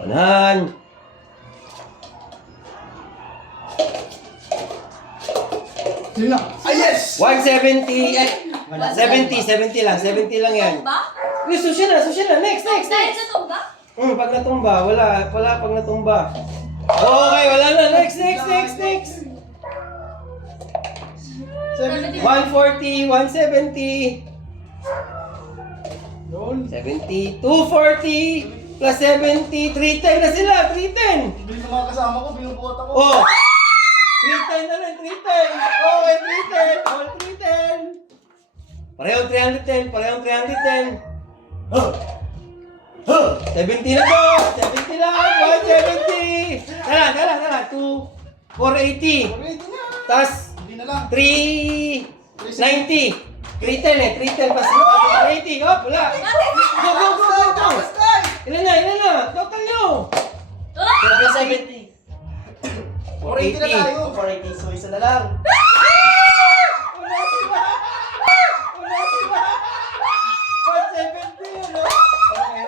Unahan. Sino na? Ah, yes! 170. 70 lang. 70 lang yan. Tumba? Uy, sushi na. Next. Dahil sa tumba? Pag natumba. Wala pag natumba. Okay, wala na. Next. 140, 170. Yun. 70, 240 plus 70, 310 na sila, 310. Bili ng mga kasama ko, binubuhat ako. Oh! 310 na rin, 310. Okay, 310. All 310. Parehong 310. 70 na to. 70 lang. 170. Tara. 480. Ready na. Tapos Hindi na lang. 390. 310 plus 480. Oh, wala. Go. Ilan na? Total nyo. 770. 480 na tayo. 480, so isa na lang.